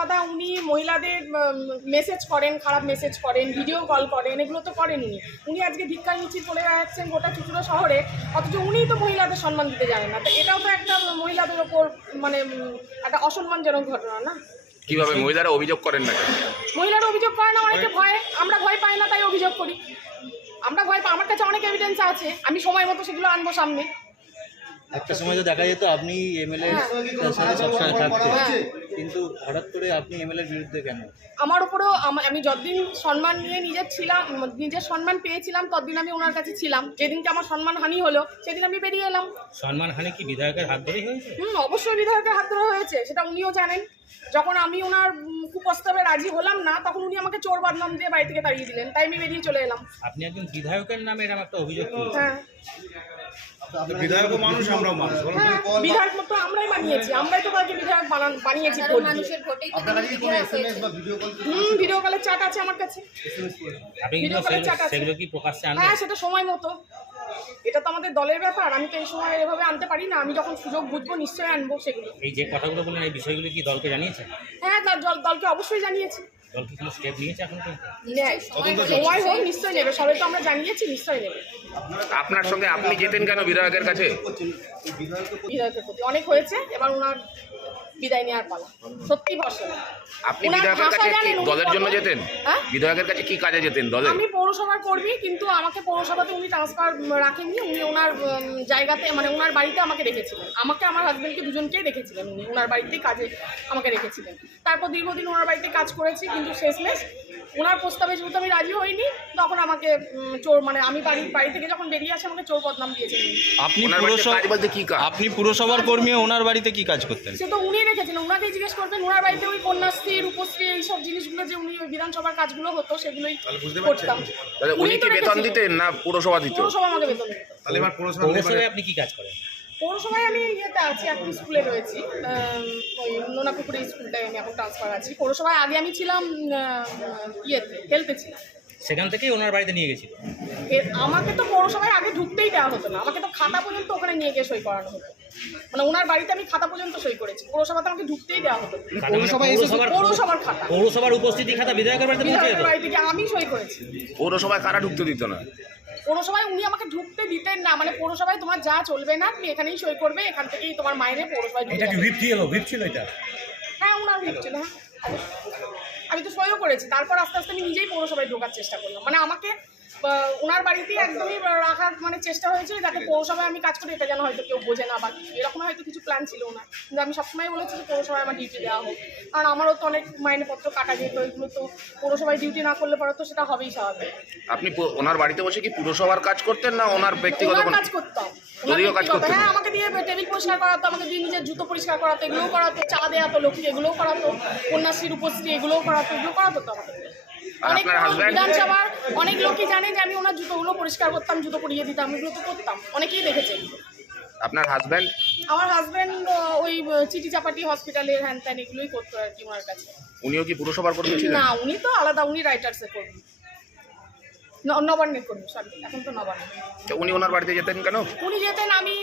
কথা, উনি মহিলাদের মেসেজ করেন, খারাপ মেসেজ করেন, ভিডিও কল করেন, এগুলো তো করেন উনি। উনি আজকে ভিক্ষার মিছিল করে বেড়াচ্ছেন গোটা চুঁচুড়া শহরে, অথচ উনিই তো মহিলাদের সম্মান দিতে জানেন না। তো এটাও তো একটা মহিলাদের ওপর মানে একটা অসম্মানজনক ঘটনা না? কিভাবে মহিলারা অভিযোগ করেন না? মহিলারা অভিযোগ করে না, অনেকে ভয়, আমরা ভয় পাই না তাই অভিযোগ করি। আমরা ভয় পাই, আমার কাছে অনেক এভিডেন্স আছে, আমি সময় মতো সেগুলো আনবো সামনে। একটা সময় তো দেখা যেত আপনি এমএলএ সাথে সবসময় থাকতেন, কিন্তু হঠাৎ করে আপনি এমএলএর বিরুদ্ধে কেন? আমার উপরেও আমি যতদিন সম্মান নিয়ে নিজের সম্মান পেয়েছিলাম ততদিন আমি ওনার কাছে ছিলাম। যেদিনকে আমার সম্মানহানি হলো সেদিন আমি বেরিয়ে এলাম। সম্মানহানি কি বিধায়কের হাত ধরেই হয়েছে? অবশ্যই বিধায়কের হাত ধরে হয়েছে, সেটা উনিও জানেন। যখন আমি ওনার কুপ্রস্তাবে রাজি হলাম না, তখন উনি আমাকে চোর বদনাম দিয়ে বাড়ি থেকে তাড়িয়ে দিলেন, তাই আমি বেরিয়ে চলে এলাম। আপনি একজন বিধায়কের নামে এরকম একটা অভিযোগ করেছেন? হ্যাঁ, বিধায়ক মানুষ, আমরাও মানুষ। হ্যাঁ, বিধায়ক মতো আমরাই বানিয়েছি, আমরাই তো তাকে বিধায়ক বানিয়েছি। ভিডিও কলের চাট আছে আমার কাছে। আপনি কিন্তু সেগুলো কি প্রকাশ্যে আনবেন? হ্যাঁ, সেটা সময় মতো। এটা তো আমাদের দলের ব্যাপার, আমি তো এই সময় এভাবে আনতে পারি না। আমি যখন সুযোগ বুঝবো নিশ্চয়ই আনবো সেগুলো। এই যে কথাগুলো বললেন, এই বিষয়গুলো কি দলকে জানিয়েছেন? হ্যাঁ, দলকে অবশ্যই জানিয়েছি। দল কি কোনো স্টেপ নিয়েছে এখন পর্যন্ত? সময় হোক নিশ্চয়ই নেবে, সবাই তো আমরা জানিয়েছি, নিশ্চয়ই নেবে। আপনার সঙ্গে আপনি যেতেন কেন বিধায়কের কাছে? বিধায়কের প্রতি অনেক হয়েছে, এবার ওনার বিদায় নেওয়ার পালা। সত্যি ভরসা না। আপনি বিধায়কের কাছে কি দলের জন্য যেতেন? হ্যাঁ, বিধায়কের কাছে কি কাজে যেতেন দলে? আমি পৌরসভার কর্মী, কিন্তু আমাকে পৌরসভাতে উনি ট্রান্সফার রাখেননি। উনি ওনার জায়গাতে মানে ওনার বাড়িতে আমাকে রেখেছিলেন। আমাকে আমার হাজবেন্ডকে দুজনকেই রেখেছিলেন উনি, ওনার বাড়িতেই কাজে আমাকে রেখেছিলেন। তারপর দীর্ঘদিন ওনার বাড়িতে কাজ করেছি, কিন্তু শেষমেশ ওনার প্রস্তাবে যেহেতু আমি রাজি হইনি, তখন আমাকে চোর মানে আমি বাড়ি থেকে যখন বেরিয়ে আসি আমাকে চোর বদনাম দিয়েছেন। আপনি পুরসভার কর্মী, ওনার বাড়িতে কি কাজ করতেন? সে তো উনি রেখেছেন, ওনাকেই জিজ্ঞেস করবেন। ওনার বাড়িতে ওই কন্যাশ্রী, রূপশ্রী এইসব জিনিসগুলো যে উনি ওই বিধানসভার কাজগুলো হতো সেগুলোই করতাম। উনি কি বেতন দিতেন না পুরসভা দিত? পৌরসভা আমাকে বেতন দিত। তাহলে এবার পৌরসভায় আপনি কি কাজ করেন? পৌরসভায় আমি ইয়েতে আছি, এখন স্কুলে রয়েছি, ওই নোনাপুকুরে স্কুলটায় আমি এখন ট্রান্সফার আছি। পৌরসভায় আগে আমি ছিলাম ইয়েতে, হেলথে ছিলাম। সেখান থেকেই ওনার বাড়িতে নিয়ে গেছিল? আমাকে তো পৌরসভায় আগে ঢুকতেই দেওয়া হতো না, আমাকে তো খাতা পর্যন্ত ওখানে নিয়ে গিয়ে সই করানো হতো। মানে ওনার বাড়িতে আমি খাতা পর্যন্ত সই করেছি, পৌরসভাতে আমাকে ঢুকতেই দেওয়া হতো। পৌরসভার খাতা, পৌরসভার উপস্থিতি খাতা বিধায়কের বাড়িতে পৌঁছে যেত? বাড়ি থেকে আমি সই করেছি। পৌরসভায় কারা ঢুকতে দিত না? পৌরসভায় উনি আমাকে ঢুকতে দিতেন না, মানে পৌরসভায় তোমার যা চলবে না, তুমি এখানেই সই করবে, এখান থেকেই তোমার মাইনে পৌরসভায় ঢুকে যাবে। ভিপ ছিল এটা? হ্যাঁ, ওনার ভিপ ছিল। হ্যাঁ, আমি তো সইও করেছি। তারপর আস্তে আস্তে আমি নিজেই পৌরসভায় ঢোকার চেষ্টা করলাম। মানে আমাকে ওনার বাড়িতেই একদমই রাখার মানে চেষ্টা হয়েছিল, যাতে পৌরসভায় আমি কাজ করি এটা যেন হয়তো কেউ বোঝে না বা কিছু এরকম হয়তো কিছু প্ল্যান ছিল ওনার। কিন্তু আমি সবসময় বলেছি যে পৌরসভায় আমার ডিউটি দেওয়া হোক, কারণ আমারও তো অনেক মাইনেপত্র কাটা যেত, এগুলো তো পৌরসভায় ডিউটি না করলে পরে তো সেটা হবেই স্বাভাবিক। আপনি ওনার বাড়িতে বসে কি পুরসভার কাজ করতেন না ওনার ব্যক্তিগত কাজ করতাম? যদিও কাজ করতেন। হ্যাঁ, আমাকে দিয়ে টেবিল পরিষ্কার করাতো, আমাকে দিয়ে নিজের জুতো পরিষ্কার করাতো, এগুলোও করাতো, চা দেওয়া তো লক্ষ্মী এগুলোও করাতো, কন্যাশ্রী, রূপশ্রী এগুলোও করাতো, এগুলো করাতো তো আমাকে। অনেক বিধানসভার অনেক লোকই জানে যে আমি ওনার জুতোগুলো পরিষ্কার করতাম, জুতো পরিয়ে দিতাম, এগুলো তো করতাম, অনেকেই দেখেছে। আপনার হাজব্যান্ড? আমার হাজব্যান্ড ওই চিঠি চাপাটি হসপিটালের হ্যান ত্যান এগুলোই করতো আর কি ওনার কাছে। উনিও কি পুরসভার কর্মী ছিলেন? না, উনি তো আলাদা, উনি রাইটার্সের কর্মী, নবান্নের কর্মী, সরি এখন তো নবান্ন। উনি ওনার বাড়িতে যেতেন কেন? উনি যেতেন, আমি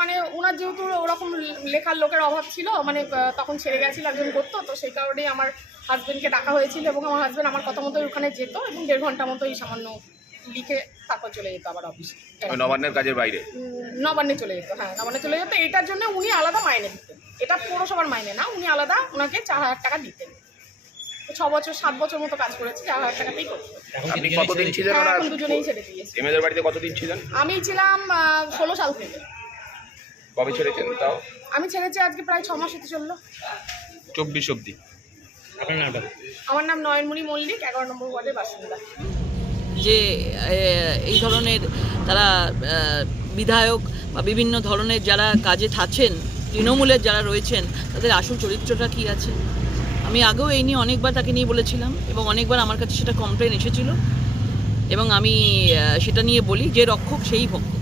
মানে ওনার যেহেতু ওরকম লেখার লোকের অভাব ছিল, মানে তখন ছেড়ে গেছিল একজন করতো, তো সেই কারণেই আমার হাজব্যান্ডকে ডাকা হয়েছিল এবং আমার হাজব্যান্ড আমার কথা মতো ওখানে যেত এবং 1.5 ঘন্টা মতো এই সামান্য লিখে তারপর চলে যেত আবার অফিসে। নবান্নের কাজের বাইরে? নবান্নে চলে যেত। হ্যাঁ, নবান্নে চলে যেত। এটার জন্য উনি আলাদা মাইনে দিতেন, এটা পৌরসভার মাইনে না, উনি আলাদা ওনাকে 4,000 টাকা দিতেন। 6 বছর 7 বছর মতো কাজ করেছি, 4,000 টাকাতেই করতো। আপনি কতদিন ছিলেন? এখন দুজনেই ছেড়ে দিয়েছি। এমএলএর বাড়িতে কতদিন ছিলেন? আমি ছিলাম 16 সাল থেকে। কবে ছেড়েছেন তাও? আমি ছেড়েছি আজকে প্রায় 6 মাস হতে চললো। 24 অবধি। আপনার নামটা? আমার নাম নয়নমণি মল্লিক, 11 নম্বর ওয়ার্ডের বাসিন্দা। যে এই ধরনের তারা বিধায়ক বা বিভিন্ন ধরনের যারা কাজে থাকছেন, তৃণমূলের যারা রয়েছেন, তাদের আসল চরিত্রটা কী আছে? আমি আগেও এই নিয়ে অনেকবার তাকে নিয়ে বলেছিলাম এবং অনেকবার আমার কাছে সেটা কমপ্লেন এসেছিল এবং আমি সেটা নিয়ে বলি যে রক্ষক সেই ভক্ষক।